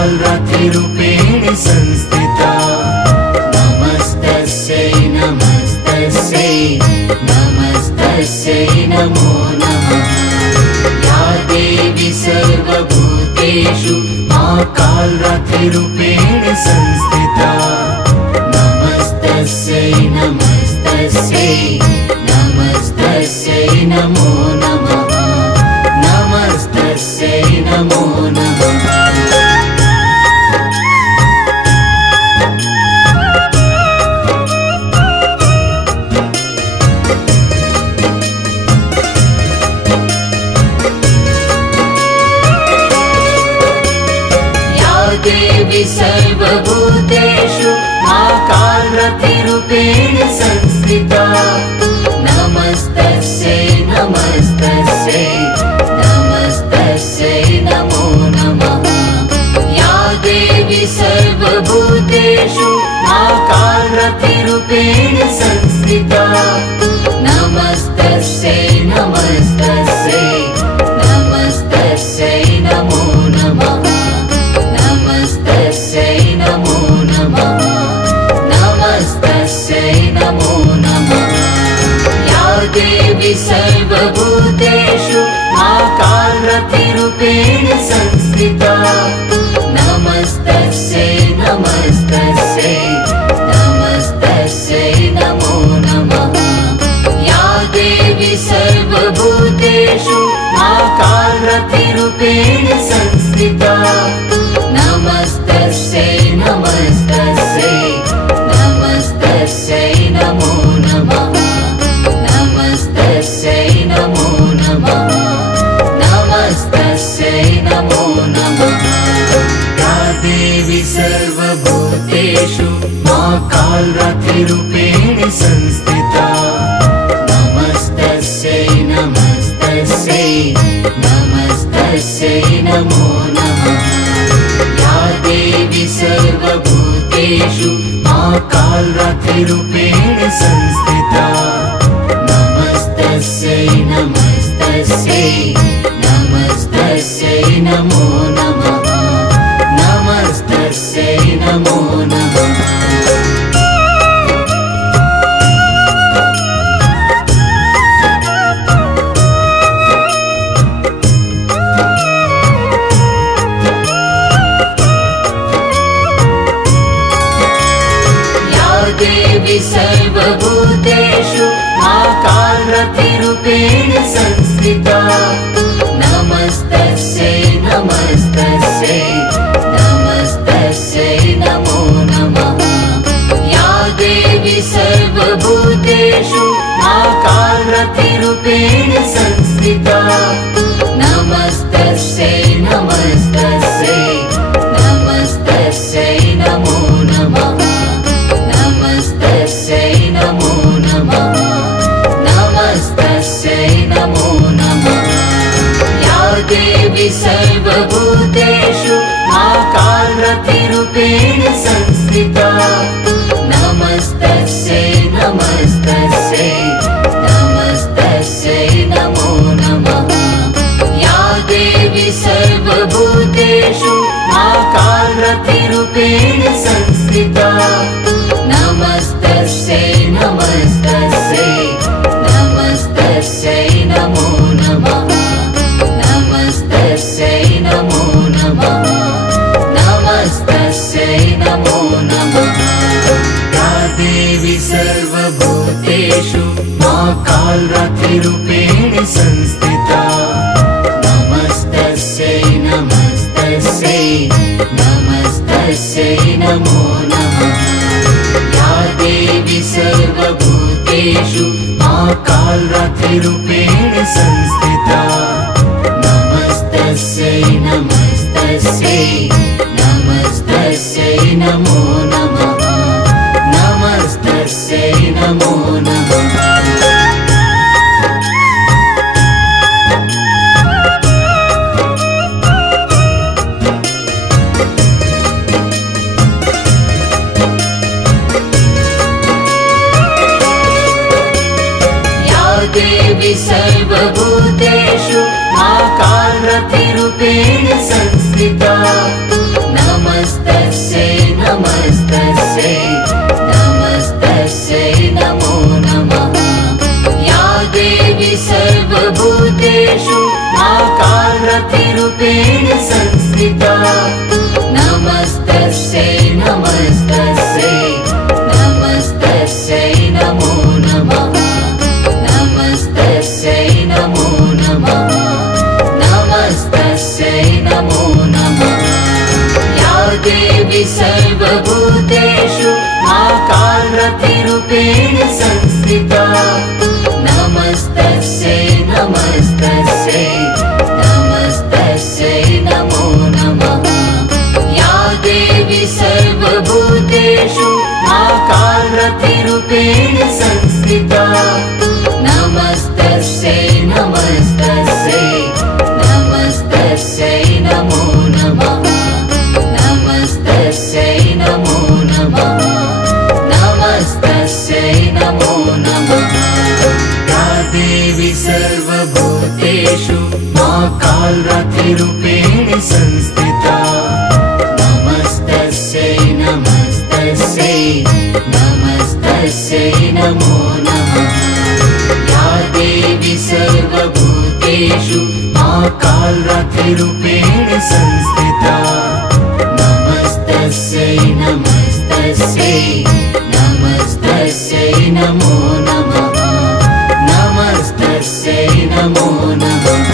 कालरात्रिरूपेण संस्थिता नमस्तस्यै नमस्तस्यै नमस्तस्यै नमो नमः या देवी सर्वभूतेषु मा कालरात्रिरूपेण संस्थिता नमस्तस्यै नमस्तस्यै नमस्तस्यै नमो नमः नमस्तस्यै नमो नमः देवी सर्वभूतेषु मा कालरात्रिरूपेण संस्थिता नमस्तस्यै नमस्तस्यै नमस्तस्यै नमो नमः या देवी सर्वभूतेषु मा कालरात्रिरूपेण संस्थिता नमस्तस्यै नमस्तस्यै नमस्तस्यै नमो नमः नमस्तस्यै नमो नमः नमस्तस्यै नमो नमः या देवी सर्वभूतेषु मा कालरात्रिरूपेण संस्थिता नमस्तस्यै नमस्तस्यै नमस्तस्यै नमो नमः या देवी सर्वभूतेषु मा कालरात्रिरूपेण संस्थिता नमस्तस्यै नमस्तस्यै नमस्तस्यै नमो नमः नमस्तस्यै नमो नमः नमस्तस्यै नमो नमः या देवी सर्वभूतेषु मा कालरात्रिरूपेण संस्थिता नमस्तस्यै नमस्तस्यै नमस्तस्यै नमो नमः या देवी सर्वभूतेषु मा कालरात्रिरूपेण संस्थिता नमस्तस्यै नमस्तस्यै नमस्तस्यै नमो नमः नमस्तस्यै नमो नमः देवी सर्वभूतेषु मा कालरात्रिरूपेण संस्थिता नमस्तस्यै नमस्तस्यै नमस्तस्यै नमो नमः या देवी सर्वभूतेषु मा कालरात्रिरूपेण संस्थिता नमस्तस्यै नमस्तस्यै नमस्तस्यै नमो नमः नमस्तस्यै नमो नमः नमस्तस्यै नमो नमः या देवी सर्वभूतेषु मा कालरात्रिरूपेण संस्थिता नमस्तस्यै नमस्तस्यै नमस्तस्यै नमो नमः या देवी सर्वभूतेषु मा कालरात्रिरूपेण संस्थिता नमस्तस्यै नमस्तस्यै नमस्तस्यै नमो नमः नमस्तस्यै नमो नमः नमस्तस्यै नमो नमः या देवी सर्वभूतेषु मा कालरात्रिरूपेण संस्थिता नमस्तस्यै नमस्तस्यै नमस्तस्यै नमो नमः या देवी सर्वभूतेषु मा कालरात्रिरूपेण संस्थिता नमस्तस्यै नमस्तस्यै नमस्तस्यै नमो नमः नमस्तस्यै नमो नमः देवी सर्वभूतेषु मा कालरात्रिरूपेण संस्थिता कालरतिरूपेण संस्थिता नमस्तस्यै नमस्तस्यै नमस्तस्यै नमो नमः या देवी सर्वभूतेषु कालरतिरूपेण संस्थिता नमस्तस्यै नमस्तस्यै नमस्तस्यै नमो नमः नमस्तस्यै नमो नमः नमस्तस्यै नमो नमः या देवी सर्वभूतेषु कालरतिरूपेण संस्थिता नमस्तस्यै नमस्तस्यै नमस्तस्यै नमो नमः या देवी सर्वभूतेषु कालरतिरूपेण संस्थिता नमस्तस्यै नमस्तस्यै नमस्तस्यै नमो नमः नमस्तस्यै नमो नमः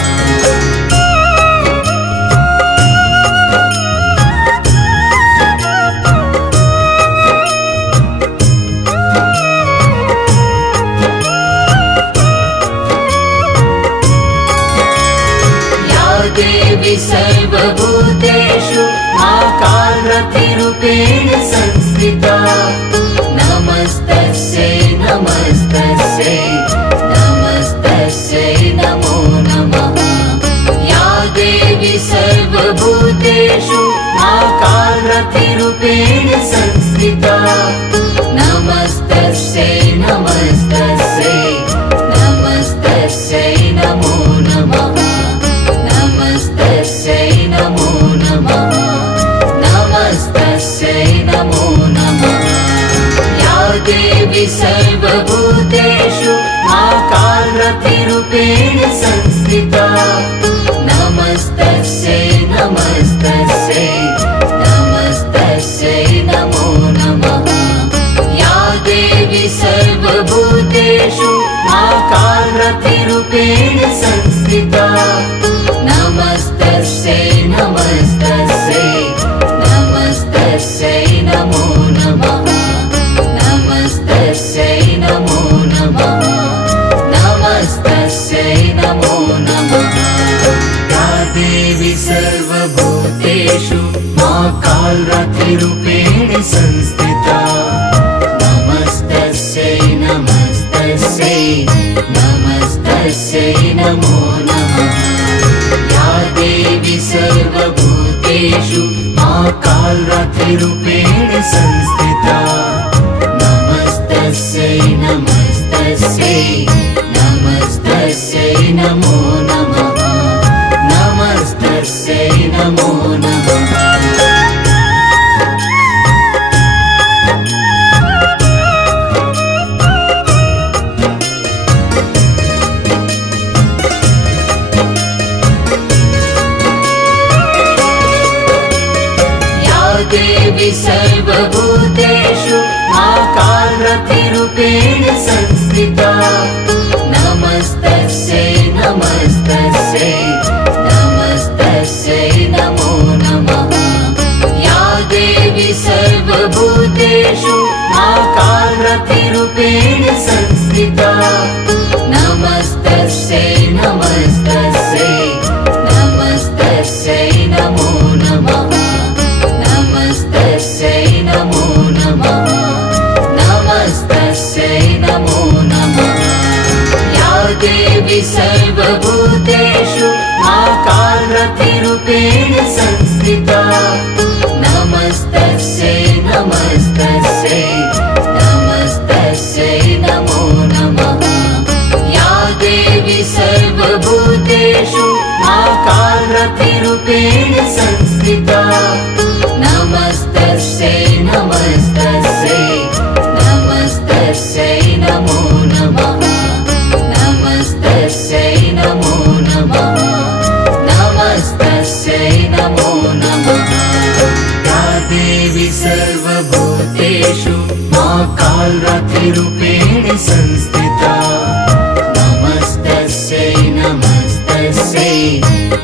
देवी सर्वभूतेषु कालरतिरूपेण संस्थिता नमस्तस्यै नमस्तस्यै नमस्तस्यै नमो नमः या देवी सर्वभूतेषु कालरतिरूपेण संस्थिता नमस्तस्यै नमस्तस्यै नमस्तस्यै नमो नमः नमस्तस्यै नमो नमः नमस्तस्यै नमो नमः या देवी सर्वभूतेषु कालरतिरूपेण संस्थिता नमस्तस्यै नमस्तस्यै नमस्तस्यै नमो नमः या देवी सर्वभूतेषु कालरतिरूपेण संस्थिता नमस्तस्यै नमस्तस्यै नमस्तस्यै नमो नमः नमस्तस्यै नमो नमः नमस्तस्यै नमो नमः या देवी सर्वभूतेषु कालरतिरूपेण संस्थिता नमस्तस्यै नमस्तस्यै नमस्तस्यै नमो नमः या देवी सर्वभूतेषु कालरतिरूपेण संस्थिता नमस्तस्यै नमस्तस्यै नमस्तस्यै नमो नमः नमस्तस्यै नमो नमः देवी सर्वभूतेषु कालरतिरूपेण संस्थिता नमस्तस्यै नमस्तस्यै नमस्तस्यै नमो नमः या देवी सर्वभूतेषु कालरतिरूपेण संस्थिता नमस्तस्यै नमस्तस्यै नमस्तस्यै नमो नमः नमस्तस्यै नमो नमः नमस्तस्यै नमो नमः या देवी सर्वभूतेषु कालरतिरूपेण संस्थिता नमस्तस्यै नमस्तस्यै नमस्तस्यै नमो नमः या देवी सर्वभूतेषु कालरतिरूपेण संस्थिता नमस्तस्यै नमस्तस्यै नमस्तस्यै नमो नमः नमस्तस्यै नमो नमः नमस्तस्यै नमो नमः या देवी सर्वभूतेषु कालरतिरूपेण संस्थिता नमस्तस्यै नमस्तस्यै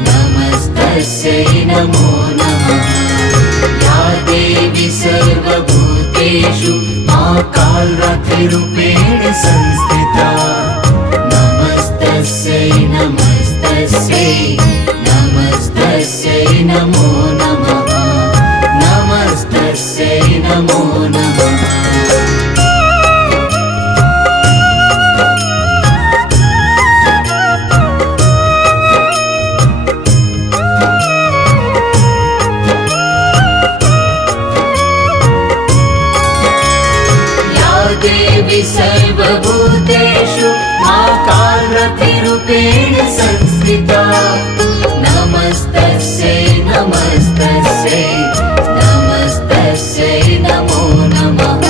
नमस्तस्यै नमो नमः या देवी सर्वभूतेषु काल कालरात्रिरूपेण संस्थिता नमस्तस्यै नमस्तस्यै नमस्तस्यै नमो नमः नमस्तस्यै नमो नमः देवी सर्वभूतेषु कालरात्रिरूपेण संस्थिता नमस्तस्यै नमस्तस्यै नमस्तस्यै नमो नमः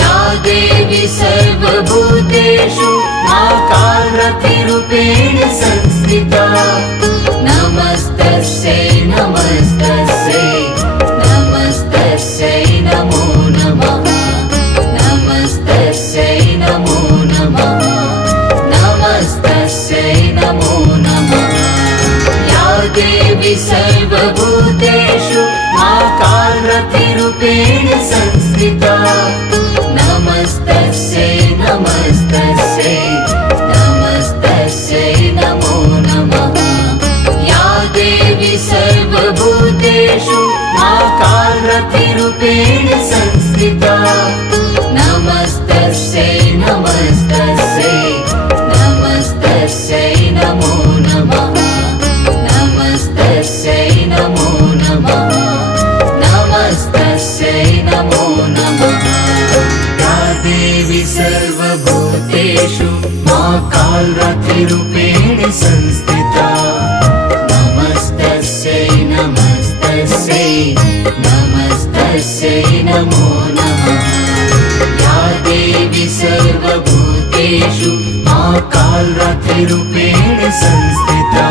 या देवी सर्वभूतेषु कालरात्रिरूपेण संस्थिता नमस्तस्यै नमस्तस्यै नमस्तस्यै नमो नमः नमस्तस्यै नमो नमः नमस्तस्यै नमो नमः या देवी सर्वभूतेषु कालरात्रिरूपेण संस्थिता नमस्तस्यै नमस्तस्यै नमस्तस्यै नमो नमः या देवी सर्वभूतेषु कालरात्रिरूपेण संस्थिता नमस्तस्यै नमस्तस्यै नमस्तस्यै नमो नमः नमस्तस्यै नमो नमः नमस्तस्यै नमो नमः या देवी सर्वभूतेषु कालरात्रिरूपेण संस्थिता नमस्तस्यै नमस्तस्यै नमस्तस्यै नमो नमः या देवी सर्वभूतेषु कालरात्रिरूपेण संस्थिता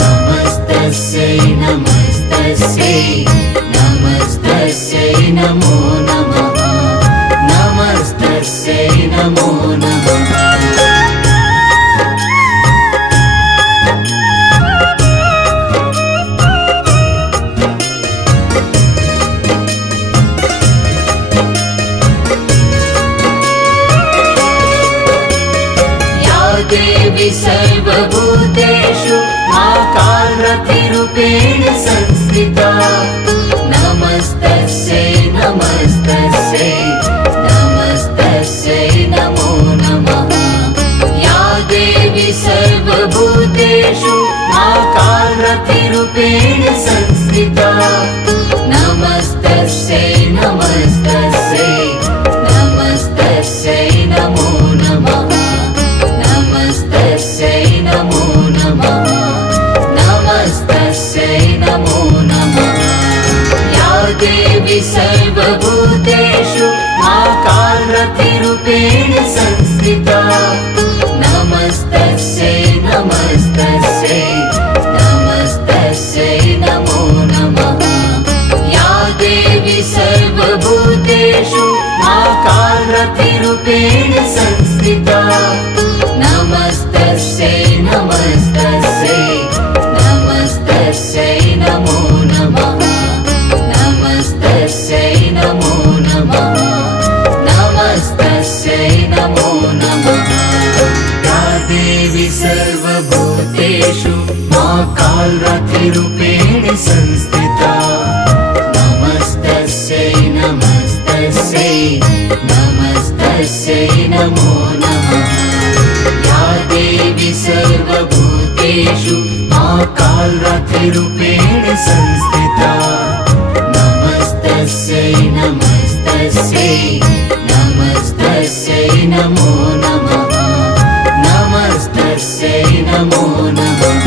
नमस्तस्यै नमस्तस्यै नमस्तस्यै नमो नमः नमस्तस्यै नमो नमः देवी सर्वभूतेषु कालरात्रिरूपेण संस्थिता नमस्तस्यै नमस्तस्यै नमस्तस्यै नमो नमः या देवी सर्वभूतेषु कालरात्रिरूपेण संस्थिता नमस्तस्यै नमस्तस्यै नमस्तस्यै नमो नमः नमस्तस्यै नमो नमः नमस्तस्यै नमो नमः या देवी सर्वभूतेषु कालरात्रिरूपेण संस्थिता नमस्तस्यै नमस्तस्यै नमस्तस्यै नमो नमः या देवी सर्वभूतेषु कालरात्रिरूपेण संस्थिता नमस्तस्यै नमस्तस्यै नमस्तस्यै नमो नमः नमस्तस्यै नमो नमः नमस्तस्यै नमो नमः या देवी सर्वभूतेषु कालरात्रिरूपेण संस्थिता नमस्तस्यै नमस्तस्यै नमस्तस्यै नमो नमः या देवी सर्वभूतेषु कालरात्रिरूपेण संस्थिता नमस्तस्यै नमस्तस्यै नमस्तस्यै नमो नमः नमस्तस्यै नमो नमः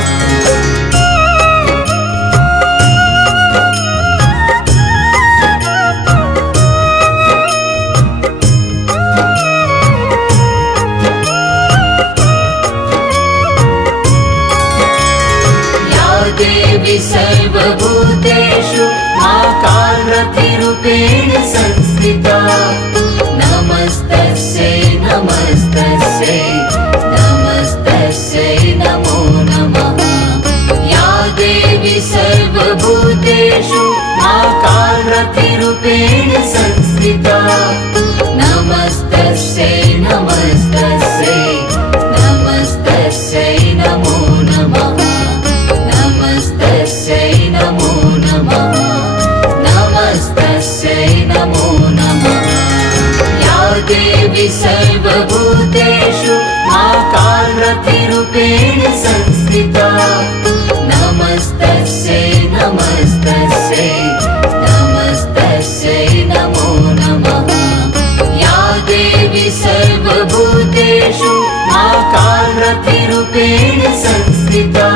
देवी सर्वभूतेषु कालरात्रिरूपेण संस्थिता नमस्तस्यै नमस्तस्यै देवी सर्वभूतेषु महाकालरूपेण संस्थिता नमस्तस्यै नमस्तस्यै नमस्तस्यै नमो नमः या देवी सर्वभूतेषु महाकालरूपेण संस्थिता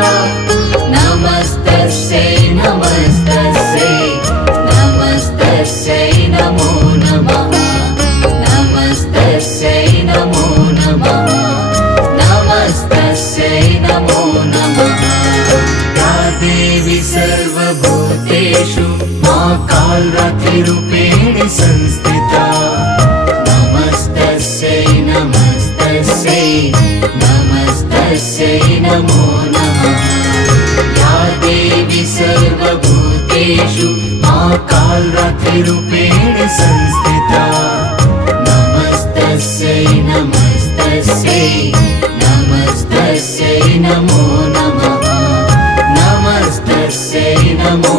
नमस्तस्यै नमस्तस्यै नमस्तस्यै नमो नमः नमस्तस्यै नमो नमः नमस्तस्यै नमो नमः या देवी सर्वभूतेषु महाकालरूपेण संस्थिता नमस्तस्यै नमस्तस्यै नमस्तस्यै नमो नमः या देवी सर्वभूतेषु महाकालरूपेण संस्थिता नमस्तस्यै नमस्तस्यै नमस्तस्यै नमो नमः नमस्तस्यै नमो